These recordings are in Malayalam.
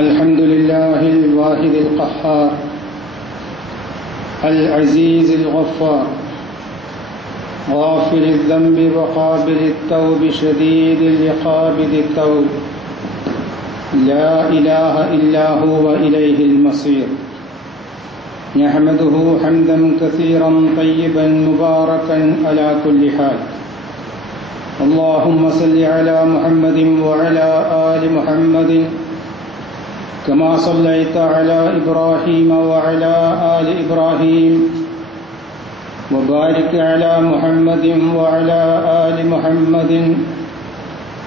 الحمد لله الواحد القهار العزيز الغفار غافر الذنب وقابل التوب شديد العقاب ذي التوب لا إله إلا هو إليه المصير نحمده حمدا كثيرا طيبا مباركا على كل حال اللهم صل على محمد وعلى آل محمد كما صليت على إبراهيم وعلى آل إبراهيم وبارك على محمد وعلى آل محمد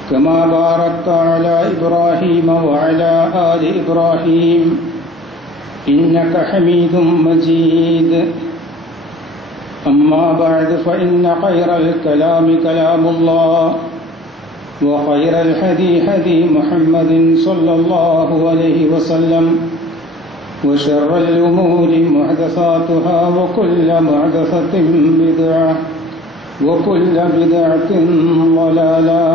كما باركت على إبراهيم وعلى آل إبراهيم إنك حميد مجيد أما بعد فإن خير الكلام كلام الله وخير الهدي هدي محمد صلى الله عليه وسلم وشر الأمور محدثاتها وكل محدثة بدعة وكل بدعة ضلالة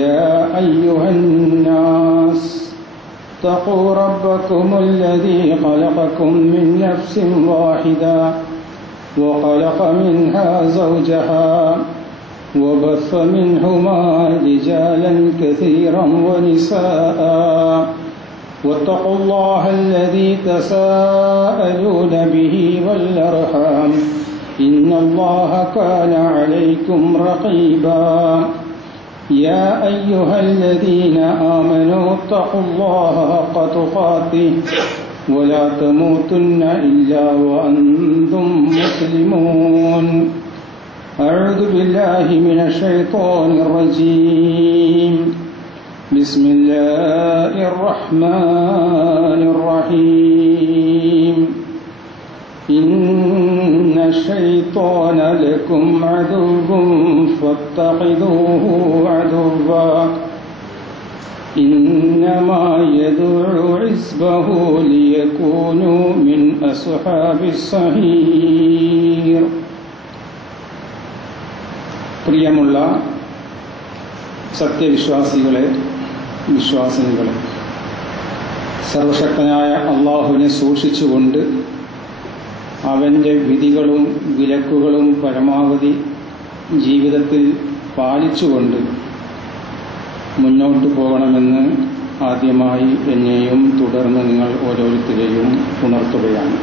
يا أيها الناس اتقوا ربكم الذي خلقكم من نفس واحدة وخلق منها زوجها وبث منهما رجالا كثيرا ونساء واتقوا الله الذي تساءلون به والأرحام إن الله كان عليكم رقيبا يا أيها الذين آمنوا اتقوا الله حق تقاته ولا تموتن إلا وأنتم مسلمون أعوذ بالله من الشيطان الرجيم بسم الله الرحمن الرحيم إن الشيطان لكم عدو فاتخذوه عدوا إنما يدعو حزبه ليكونوا من أصحاب السعير. പ്രിയമുള്ള സത്യവിശ്വാസികളെ, വിശ്വാസിനികളെ, സർവശക്തനായ അള്ളാഹുവിനെ സൂക്ഷിച്ചുകൊണ്ട് അവൻ്റെ വിധികളും വിലക്കുകളും പരമാവധി ജീവിതത്തിൽ പാലിച്ചുകൊണ്ട് മുന്നോട്ട് പോകണമെന്ന് ആദ്യമായി എന്നെയും തുടർന്ന് നിങ്ങൾ ഓരോരുത്തരെയും ഉണർത്തുകയാണ്.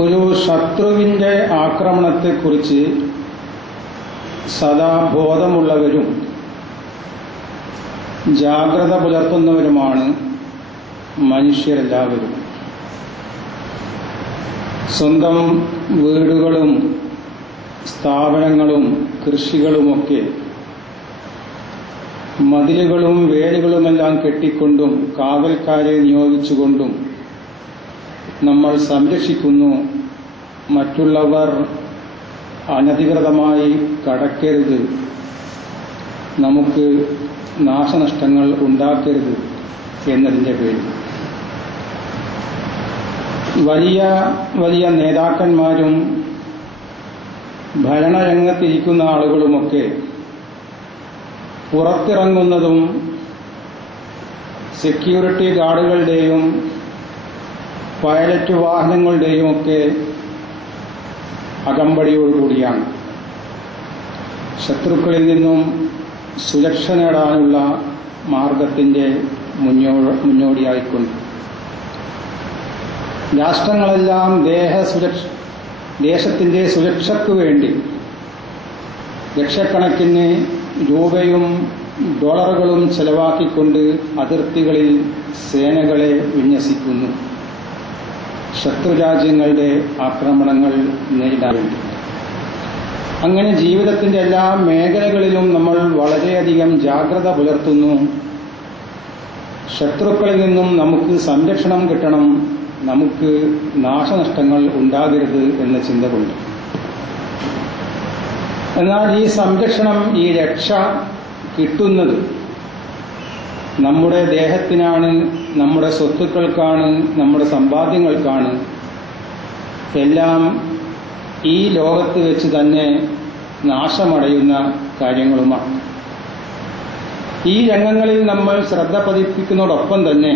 ഒരു ശത്രുവിൻ്റെ ആക്രമണത്തെക്കുറിച്ച് സദാ ബോധമുള്ളവരും ജാഗ്രത പുലർത്തുന്നവരുമാണ് മനുഷ്യരെല്ലാവരും. സ്വന്തം വീടുകളും സ്ഥാപനങ്ങളും കൃഷികളുമൊക്കെ മതിലുകളും വേലികളുമെല്ലാം കെട്ടിക്കൊണ്ടും കാവൽക്കാരെ നിയോഗിച്ചുകൊണ്ടും നമ്മൾ സംരക്ഷിക്കുന്നു. മറ്റുള്ളവർ അനധികൃതമായി കടക്കരുത്, നമുക്ക് നാശനഷ്ടങ്ങൾ ഉണ്ടാക്കരുത് എന്നതിൻ്റെ പേരിൽ വലിയ വലിയ നേതാക്കന്മാരും ഭരണരംഗത്തിരിക്കുന്ന ആളുകളുമൊക്കെ പുറത്തിറങ്ങുന്നതും സെക്യൂരിറ്റി ഗാർഡുകളുടെയും പൈലറ്റ് വാഹനങ്ങളുടെയും ഒക്കെ അകമ്പടിയോടുകൂടിയാണ്. ശത്രുക്കളിൽ നിന്നും സുരക്ഷ നേടാനുള്ള മാർഗത്തിൻ്റെ മുന്നോടിയായിക്കൊണ്ട് രാഷ്ട്രങ്ങളെല്ലാം ദേശത്തിൻ്റെ സുരക്ഷയ്ക്ക് വേണ്ടി ലക്ഷക്കണക്കിന് രൂപയും ഡോളറുകളും ചെലവാക്കിക്കൊണ്ട് അതിർത്തികളിൽ സേനകളെ വിന്യസിക്കുന്നു. ശത്രുരാജ്യങ്ങളുടെ ആക്രമണങ്ങൾ നേരിടാൻ വേണ്ടി. അങ്ങനെ ജീവിതത്തിൻ്റെ എല്ലാ മേഖലകളിലും നമ്മൾ വളരെയധികം ജാഗ്രത പുലർത്തുന്നു. ശത്രുക്കളിൽ നിന്നും നമുക്ക് സംരക്ഷണം കിട്ടണം, നമുക്ക് നാശനഷ്ടങ്ങൾ ഉണ്ടാകരുത് എന്ന ചിന്ത കൊണ്ട്. എന്നാൽ ഈ സംരക്ഷണം, ഈ രക്ഷ കിട്ടുന്നത് നമ്മുടെ ദേഹത്തിനാണ്, നമ്മുടെ സ്വത്തുക്കൾക്കാണ്, നമ്മുടെ സമ്പാദ്യങ്ങൾക്കാണ്. എല്ലാം ഈ ലോകത്ത് വെച്ച് തന്നെ നാശമടയുന്ന കാര്യങ്ങളുമാണ്. ഈ രംഗങ്ങളിൽ നമ്മൾ ശ്രദ്ധ പതിപ്പിക്കുന്നതോടൊപ്പം തന്നെ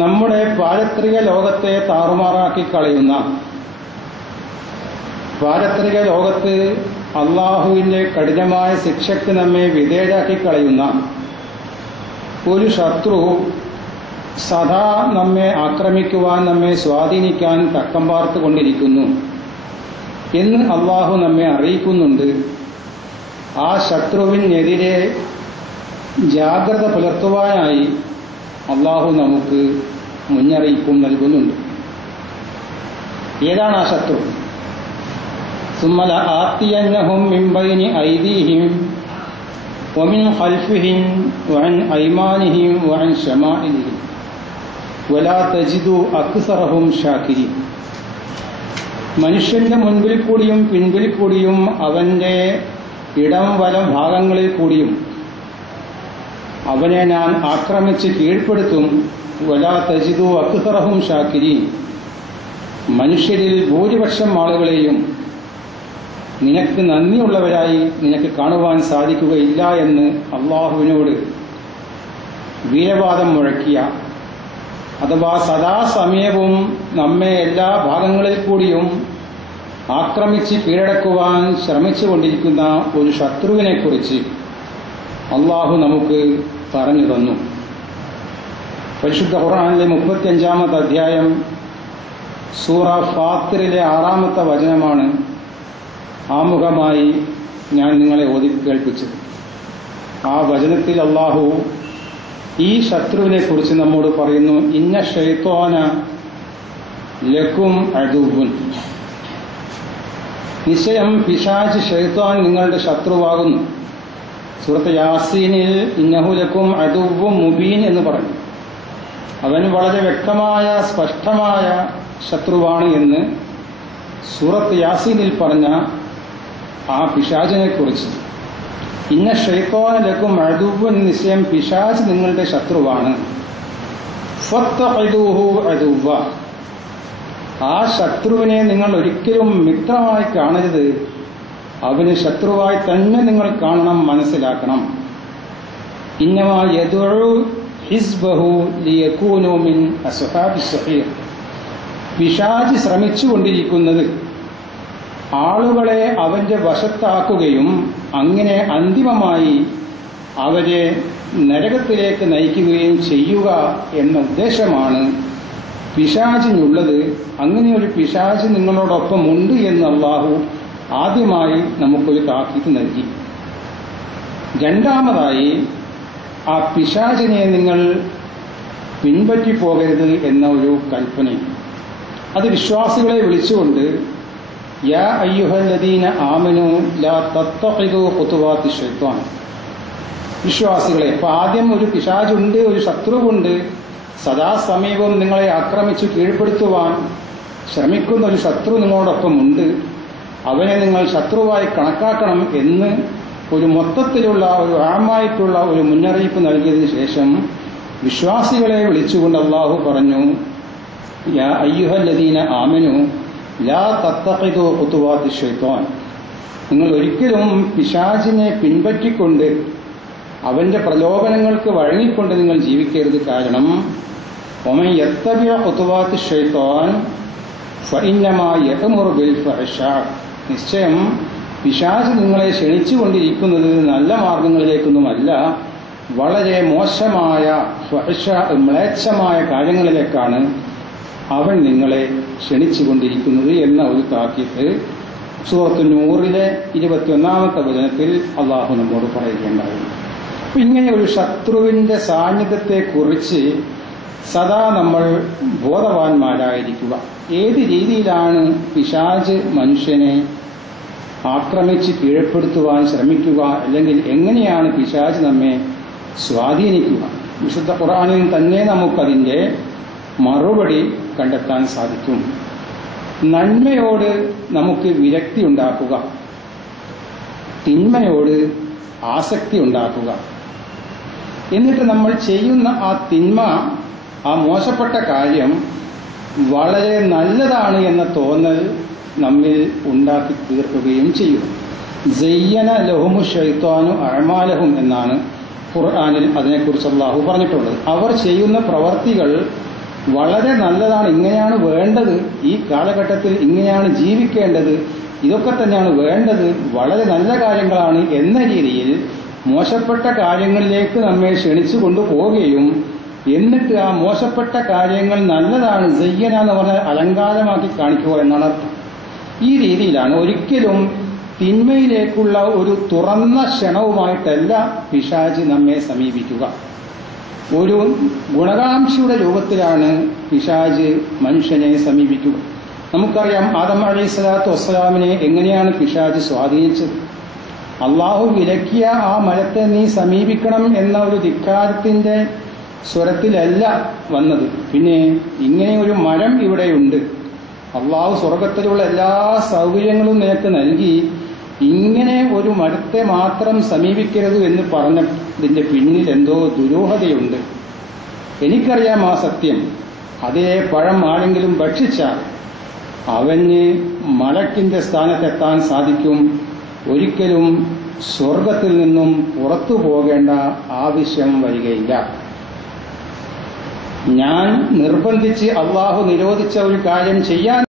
നമ്മുടെ പാരത്രിക ലോകത്തെ താറുമാറാക്കി കളയുന്ന, പാരത്രിക ലോകത്ത് അള്ളാഹുവിൻ്റെ കഠിനമായ ശിക്ഷയ്ക്ക് നമ്മെ വിധേയരാക്കി കളയുന്ന ഒരു ശത്രു സദാ നമ്മെ ആക്രമിക്കുവാൻ, നമ്മെ സ്വാധീനിക്കാൻ തക്കം പാർത്തുകൊണ്ടിരിക്കുന്നു എന്ന് അള്ളാഹു നമ്മെ അറിയിക്കുന്നുണ്ട്. ആ ശത്രുവിനെതിരെ ജാഗ്രത പുലർത്തുവാനായി അള്ളാഹു നമുക്ക് മുന്നറിയിപ്പും നൽകുന്നുണ്ട്. ഏതാണ് ആ ശത്രു? ثم لآتينهم من بين أيديهم ومن خلفهم وعن أيمانهم وعن شمائلهم ولا تجد أكثرهم شاكرين. മനുഷ്യന്റെ മുൻപിൽ കൂടിയും പിൻപിൽ കൂടിയും അവന്റെ ഇടം വലം ഭാഗങ്ങളിൽ കൂടിയും അവനെ ഞാൻ ആക്രമിച്ച് കീഴ്പ്പെടുത്തും. വലാ തജിദു അക്സറഹും ഷാക്കിരീൻ. മനുഷ്യരിൽ ഭൂരിപക്ഷം ആളുകളെയും നിനക്ക് നന്ദിയുള്ളവരായി നിനക്ക് കാണുവാൻ സാധിക്കുകയില്ല എന്ന് അള്ളാഹുവിനോട് വീരവാദം മുഴക്കിയ, അഥവാ സദാസമയവും നമ്മെ എല്ലാ ഭാഗങ്ങളിൽ കൂടിയും ആക്രമിച്ച് കീഴടക്കുവാൻ ശ്രമിച്ചുകൊണ്ടിരിക്കുന്ന ഒരു ശത്രുവിനെക്കുറിച്ച് അള്ളാഹു നമുക്ക് പറഞ്ഞു തന്നു. പരിശുദ്ധ ഖുർആനിലെ 35-ാമത്തെ അധ്യായം സൂറ ഫാത്തിറിലെ 6-ാമത്തെ വചനമാണ് ആമുഖമായി ഞാൻ നിങ്ങളെ ഓതി കേൾപ്പിച്ചത്. ആ വചനത്തിൽ അള്ളാഹു ഈ ശത്രുവിനെ കുറിച്ച് നമ്മോട് പറയുന്നു, ഇന്ന ശൈത്വാന ലക്കും അദുവ്വുൻ. നിശ്ചയം പിശാച് ശൈത്വാൻ നിങ്ങളുടെ ശത്രുവാകുന്നു. സൂറത്ത് യാസീനിൽ ഇന്നഹു ലക്കും അദുവ്വും മുബീൻ എന്ന് പറഞ്ഞു. അവൻ വളരെ വ്യക്തമായ സ്പഷ്ടമായ ശത്രുവാണ് എന്ന് സൂറത്ത് യാസീനിൽ പറഞ്ഞ ആ പിശാചിനെ കുറിച്ച്, ഇന്ന ശൈത്വാന ലക്കും അദുവ്വുൻ, നിശ്ചയം പിശാച് നിങ്ങളുടെ ശത്രുവാണ്. ഫത്തഖിദൂഹു അദുവ്വ, ആ ശത്രുവിനെ നിങ്ങൾ ഒരിക്കലും മിത്രമായി കാണരുത്. അവന് ശത്രുവായി തന്നെ നിങ്ങൾ കാണണം, മനസ്സിലാക്കണം. ഇന്നമാ യദ്ഉ ഹിസ്ബഹു ലിയകൂനു മിൻ അസ്ഹാബിസ് സഈർ. പിശാച് ശ്രമിച്ചുകൊണ്ടിരിക്കുന്നത് ആളുകളെ അവന്റെ വശത്താക്കുകയും അങ്ങനെ അന്തിമമായി അവരെ നരകത്തിലേക്ക് നയിക്കുകയും ചെയ്യുക എന്ന ഉദ്ദേശമാണ് പിശാചിനുള്ളത്. അങ്ങനെ ഒരു പിശാച് നിങ്ങളോടൊപ്പം ഉണ്ട് എന്ന് അള്ളാഹു ആദ്യമായി നമുക്കൊരു താക്കീത് നൽകി. രണ്ടാമതായി, ആ പിശാചിനെ നിങ്ങൾ പിൻപറ്റി പോകരുത് എന്ന ഒരു കൽപ്പന. അത് വിശ്വാസികളെ വിളിച്ചുകൊണ്ട്, യാ അയ്യുഹല്ലദീന ആമനു ലാ തത്തഖിദു ഖുതുവാത്തി ശൈത്വാൻ. വിശ്വാസികളെ, ഇപ്പം ആദ്യം ഒരു പിശാചുണ്ട്, ഒരു ശത്രുവുണ്ട്, സദാസമയവും നിങ്ങളെ ആക്രമിച്ചു കീഴ്പ്പെടുത്തുവാൻ ശ്രമിക്കുന്ന ഒരു ശത്രു നിങ്ങളോടൊപ്പം ഉണ്ട്. അവനെ നിങ്ങൾ ശത്രുവായി കണക്കാക്കണം എന്ന് ഒരു മൊത്തത്തിലുള്ള ഒരു ആമായിട്ടുള്ള ഒരു മുന്നറിയിപ്പ് നൽകിയതിനു ശേഷം വിശ്വാസികളെ വിളിച്ചുകൊണ്ട് അള്ളാഹു പറഞ്ഞു, യാ അയ്യുഹല്ലദീന ആമനു ലാ തത്തഖിദു ഖുതുവാത്തി ശൈത്വാൻ. നിങ്ങൾ ഒരിക്കലും പിശാചിനെ പിൻപറ്റിക്കൊണ്ട് അവന്റെ പ്രലോഭനങ്ങൾക്ക് വഴങ്ങിക്കൊണ്ട് നിങ്ങൾ ജീവിക്കരുത്. കാരണം വമൻ യത്തബിഅ ഖുതുവാത്തി ശൈത്വാൻ ഫഇന്നമാ യഅ്മുറു ബിൽ ഫഹ്ശാ. നിശ്ചയം പിശാച് നിങ്ങളെ ക്ഷണിച്ചുകൊണ്ടിരിക്കുന്നത് നല്ല മാർഗങ്ങളിലേക്കൊന്നുമല്ല, വളരെ മോശമായ മ്ലേച്ഛമായ കാര്യങ്ങളിലേക്കാണ് അവൻ നിങ്ങളെ ക്ഷണിച്ചുകൊണ്ടിരിക്കുന്നത് എന്ന ഒരു താക്കീത്ത് സൂറത്ത് നൂറിലെ 21-ാമത്തെ വചനത്തിൽ അള്ളാഹു നമ്മോട് പറയുകയുണ്ടായി. അപ്പം ഇങ്ങനെ ഒരു ശത്രുവിന്റെ സാന്നിധ്യത്തെക്കുറിച്ച് സദാ നമ്മൾ ബോധവാന്മാരായിരിക്കുക. ഏത് രീതിയിലാണ് പിശാച് മനുഷ്യനെ ആക്രമിച്ച് കീഴ്പ്പെടുത്തുവാൻ ശ്രമിക്കുക, അല്ലെങ്കിൽ എങ്ങനെയാണ് പിശാച് നമ്മെ സ്വാധീനിക്കുക? വിശുദ്ധ ഖുർആനിൽ തന്നെ നമുക്കതിൻ്റെ മറുപടി കണ്ടെത്താൻ സാധിക്കും. നന്മയോട് നമുക്ക് വിരക്തി ഉണ്ടാക്കുക, തിന്മയോട് ആസക്തി ഉണ്ടാക്കുക. എന്നിട്ട് നമ്മൾ ചെയ്യുന്ന ആ തിന്മ, ആ മോശപ്പെട്ട കാര്യം വളരെ നല്ലതാണ് എന്ന തോന്നൽ നമ്മിൽ ഉണ്ടാക്കി തീർക്കുകയും ചെയ്യും. സയ്യന ലഹുമു ശൈത്വാനു അഅമാലഹും എന്നാണ് ഖുർആനിൽ അതിനെക്കുറിച്ച് അല്ലാഹു പറഞ്ഞിട്ടുള്ളത്. അവർ ചെയ്യുന്ന പ്രവർത്തികൾ വളരെ നല്ലതാണ്, ഇങ്ങനെയാണ് വേണ്ടത്, ഈ കാലഘട്ടത്തിൽ ഇങ്ങനെയാണ് ജീവിക്കേണ്ടത്, ഇതൊക്കെ തന്നെയാണ് വേണ്ടത്, വളരെ നല്ല കാര്യങ്ങളാണ് എന്ന രീതിയിൽ മോശപ്പെട്ട കാര്യങ്ങളിലേക്ക് നമ്മെ ക്ഷണിച്ചു കൊണ്ടുപോവുകയും എന്നിട്ട് ആ മോശപ്പെട്ട കാര്യങ്ങൾ നല്ലതാണ്, സയ്യന എന്ന് പറഞ്ഞാൽ അലങ്കാരമാക്കി കാണിക്കുക എന്നാണ് അർത്ഥം. ഈ രീതിയിലാണ്. ഒരിക്കലും തിന്മയിലേക്കുള്ള ഒരു തുറന്ന ക്ഷണവുമായിട്ടല്ല പിശാച് നമ്മെ സമീപിക്കുക. ഒരു ഗുണകാംക്ഷയുടെ രൂപത്തിലാണ് പിശാച് മനുഷ്യനെ സമീപിക്കുക. നമുക്കറിയാം ആദം അലൈഹിസ്സലാത്തു വസ്സലാമിനെ എങ്ങനെയാണ് പിശാച് സ്വാധീനിച്ചത്. അള്ളാഹു വിലക്കിയ ആ മരത്തെ നീ സമീപിക്കണം എന്ന ഒരു ധിക്കാരത്തിന്റെ സ്വരത്തിലല്ല വന്നത്. പിന്നെ ഇങ്ങനെ ഒരു മരം ഇവിടെയുണ്ട്, അള്ളാഹു സ്വർഗത്തിലുള്ള എല്ലാ സൗകര്യങ്ങളും നിനക്ക് നൽകി, ഇങ്ങനെ ഒരു മരത്തെ മാത്രം സമീപിക്കരുത് എന്ന് പറഞ്ഞതിന്റെ പിന്നിൽ എന്തോ ദുരൂഹതയുണ്ട്. എനിക്കറിയാം ആ സത്യം. അതേ പഴം ആരെങ്കിലും ഭക്ഷിച്ചാൽ അവന് മലക്കിന്റെ സ്ഥാനത്തെത്താൻ സാധിക്കും. ഒരിക്കലും സ്വർഗത്തിൽ നിന്നും പുറത്തു പോകേണ്ട ആവശ്യം വരികയില്ല. ഞാൻ നിർബന്ധിച്ച് അള്ളാഹു നിരോധിച്ച ഒരു കാര്യം ചെയ്യാൻ